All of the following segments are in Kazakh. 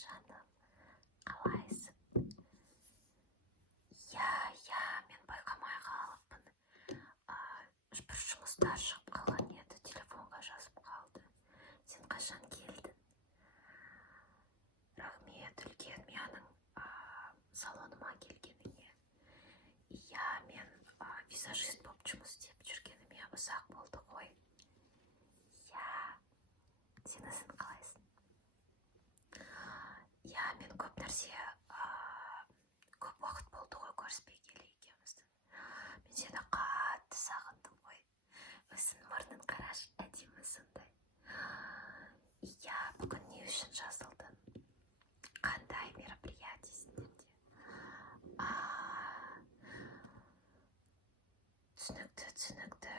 жаным, қалайсың? Я мен байқамай қалыппын. Бір жұмыстар шығып қалған еді, телефонға жазып қалды. Сен қашан келдің? Рахмет үлкен менің салоныма келгеніңе. Я мен визажист болып жұмыс істеп жүргеніме ұзақ болды ғой. Сен өзің қалайсың? Мен көп нәрсе, көп уақыт болды ғой көріспегелі екеуміздің. Мен сені қатты сағындым ғой. Өзің мұрның қарашы, әдемі сондай. Бүгін не үшін жазылдың? Қандай мероприятие сендерде? Түсінікті.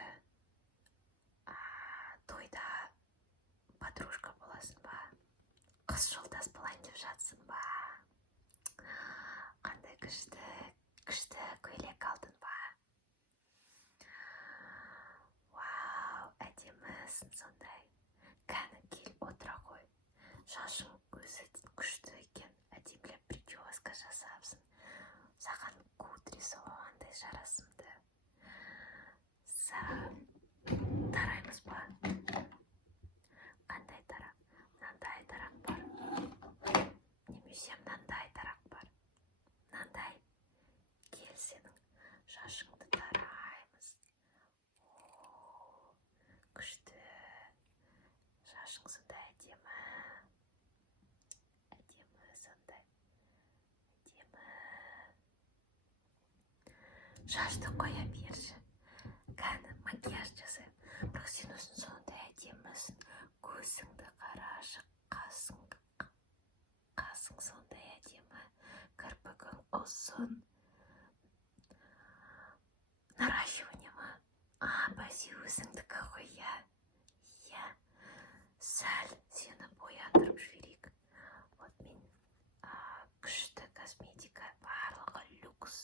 Тойда подружка боласың ба? Қыз жолдас болайын деп жатсың ба? Қандай күшті көйлек алдың ба? Вау, әдемісің сондай. Кәні кел отыра ғой. Шашың өзі күшті екен, әдемілеп прическа жасапсың. Саған кудри солғандай жарасымды. Тараймыз ба? Қандай тарақ? Мынандай тарақ бар. Немесе мынандай тарақ бар. Мынандай. Кел сенің шашыңды тараймыз. Күшті. Шашың сондай әдемі. Әдемі сондай. Әдемі. Шашты қоя берші. Кәні макияж жасайым. Бірақ сен өзің сондай әдемісің. Көзіңді қарашы, қасың сондай әдемі. Кірпігің ұзын. Наращивание ма? Бәсе өзіңдікі ғой, сәл сені бояндырып жіберейік. Вот мен күшті косметика, барлығы люкс.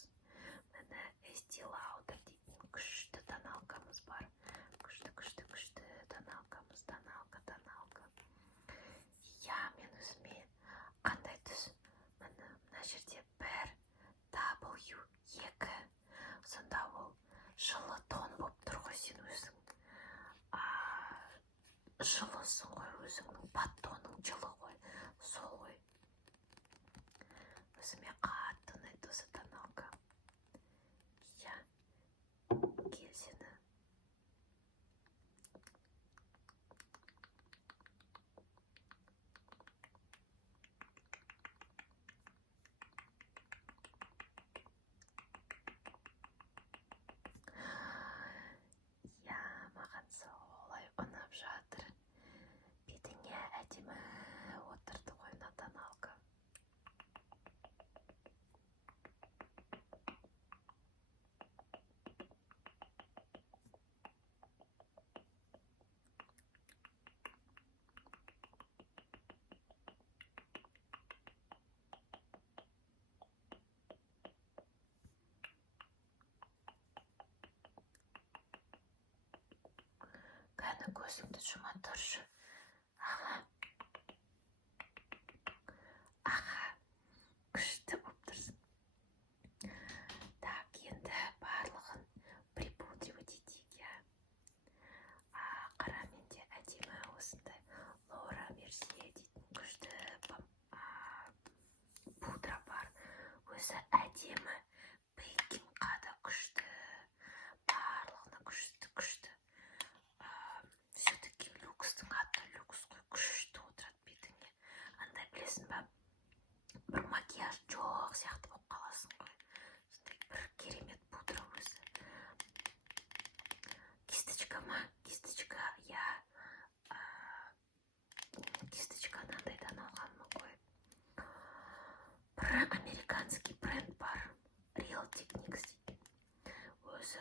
Мені Estee Lauder дейтін күшті тоналкамыз бар. Күшті тоналкамыз, тоналка. Мен өзіме қандай түс? Мына жерде бір W, 2. Сонда ол жылы тон болып тұр ғой сен өзің. Жылысың ғой өзіңнің, паттоның жылы ғой, сол ғой. Өзіме қатты ұнайды осы тоналка. Кел сені. Маған солай ұнап жатыр. Бетіңе әдемі отырды ғой мына тоналка. Кәні көзіңді жұма тұршы. Күшті болып тұрсың. Так, енді барлығын припудривать етейік. Қара менде әдемі осындай Laura Mercier дейтін күшті пудра бар. Өзі әдемі, бейкинға да күшті. Барлығына күшті. Все-таки люкстың аты люкс қой, күшті отырады бетіңе. Андай білесің ба? Бір макияж жоқ сияқты болып қаласың ғой. Сондай бір керемет пудра өзі. Кисточка ма? Кисточка, кисточканы андайдан алғанмын ғой. Бір американский бренд бар. Real Techniques дейді. Өзі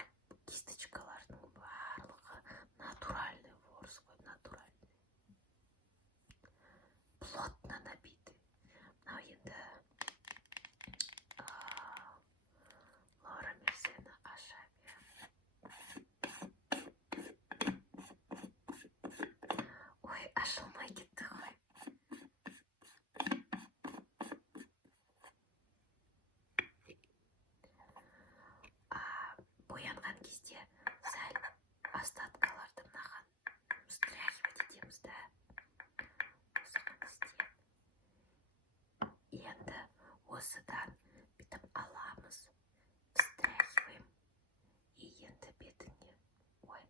кисточкалардың барлығы натуральный ворс ғой, натуральный. Плотно набитый. Мынау енді Laura Mercier'ні аша бер. Ой, ашылмай кетті ғой. осыдан бүйтіп аламыз, встряхиваем, и енді бетіңе. Ой.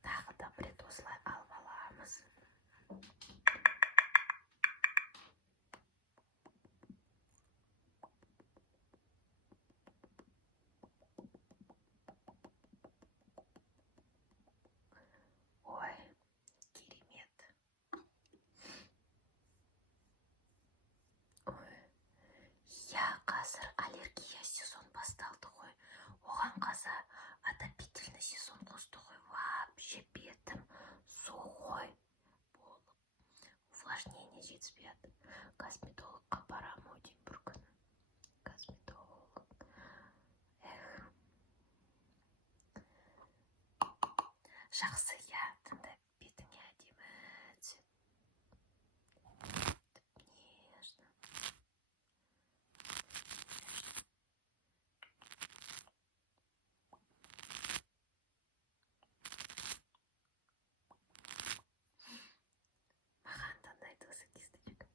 Тағы да бір рет осылай алып аламыз. Ой, керемет. Ой, я қазір аллергия сезон басталды ғой. Оған қазір отопительный сезон қосты ғой. Вообще бетім сухой болып, увлажнение жетіспей жатыр. Косметологқа барамын ау деймін бір күні. Косметолог. Жақсы, я тыңдап бетіңе әдемі түседі. Нежно. Маған да ұнайды осы кисточка.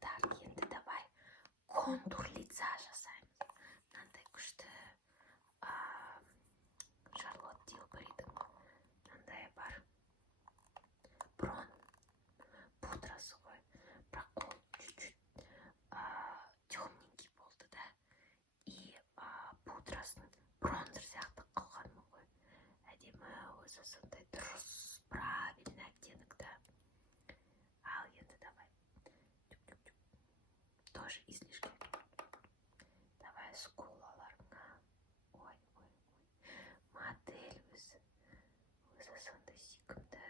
Так, енді давай контур лица жасаймыз. Мынандай күшті Шарлотт Тилберидің мынандай бар брон пудрасы ғой. Бірақ ол чуть-чуть темненький болды да. И пудрасын бронзер сияқты қылғанмын ғой. Әдемі өзі сондай дұрыс, правильный оттенок да. Ал енді давай. Тоже излишки. Давай скулаларыңа. Ой. Модель өзі сондай сүйкімді.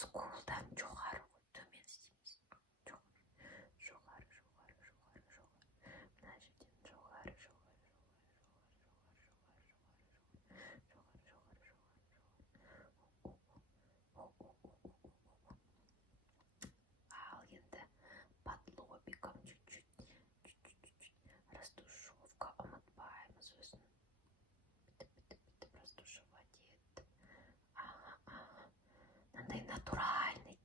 Скулдан жоғары ғой, төмен істейміз. Жоғары. Мына жерден жоғары. Ал енді под лобиком чуть-чуть растушевка ұмытпаймыз өзін. Бітіп растушевать етіп. Ага. Мынандай натуральный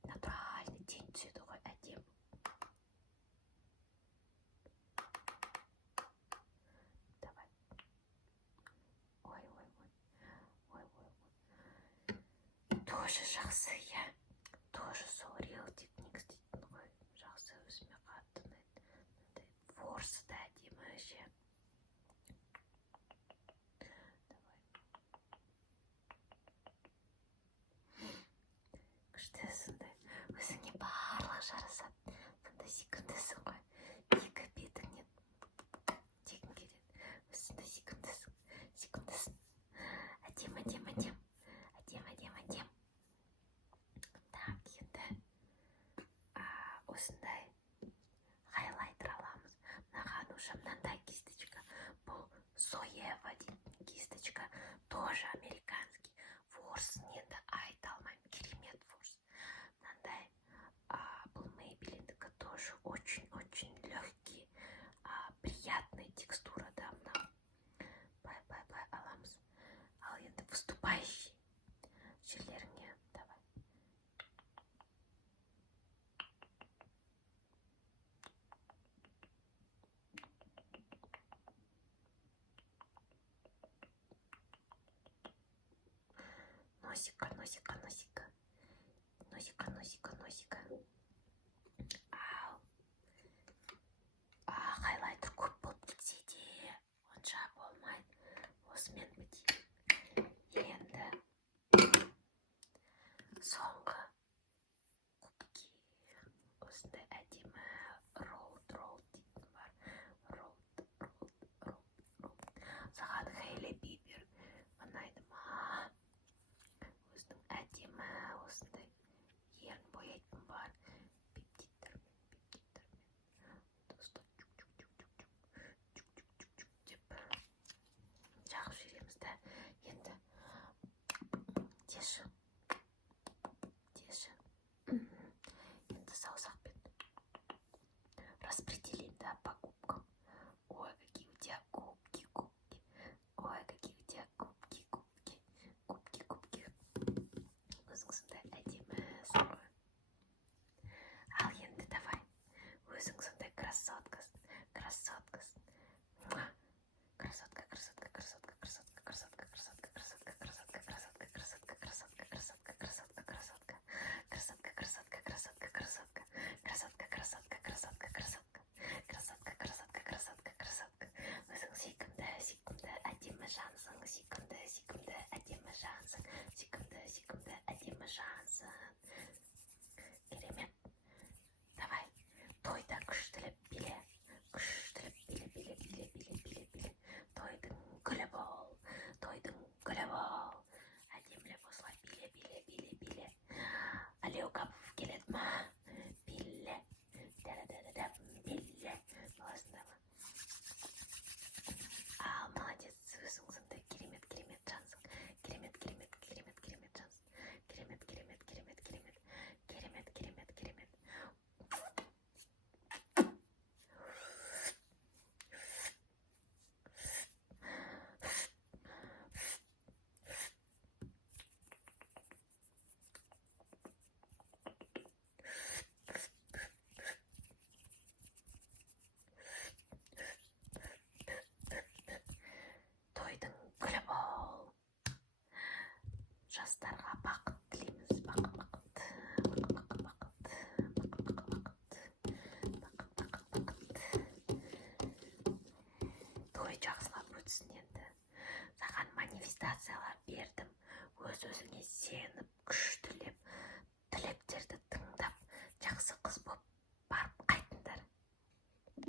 тень түседі ғой, әдемі. Давай. Ой. Тоже жақсы, я. Тоже сол Real Techniques дейтін ғой. Жақсы, өзіме қатты ұнайды. Мынандай форсы да әдемі ше. Күшті сондай. Өзіңе барлық жарасады. Сондай сүйкімдісің ғой. Екі бетіңнен тегін келеді. Өзіңді сүйкімдісің. Әдем. Так, енді осындай хайлайтер аламыз. Мынаған уже мынандай кисточка. Бұл Соева дейтін кисточка. Тоже американский. Форсын енді айта алмаймын. Керемет форс. Мынандай бұл Maybelline'дікі тоже очень легкий, приятная текстура, да, мынау. Бай аламыз. Ал енді выступающий жерлеріңе давай. Носика. Хайлайтер көп болып кетсе де, онша болмайды. Осымен бітейін. Енді соңғы кубки. Осындай әдемі ролл дейтін бар. Ролл. Саған Хейли Бибер ұнайды ма? Өзінің әдемі осындай ерін бояйтын бар. жастарға бақыт тілейміз. Бақыт, бақыт, бақыт, бақыт, той жақсылап өтсін енді. Саған манифестациялар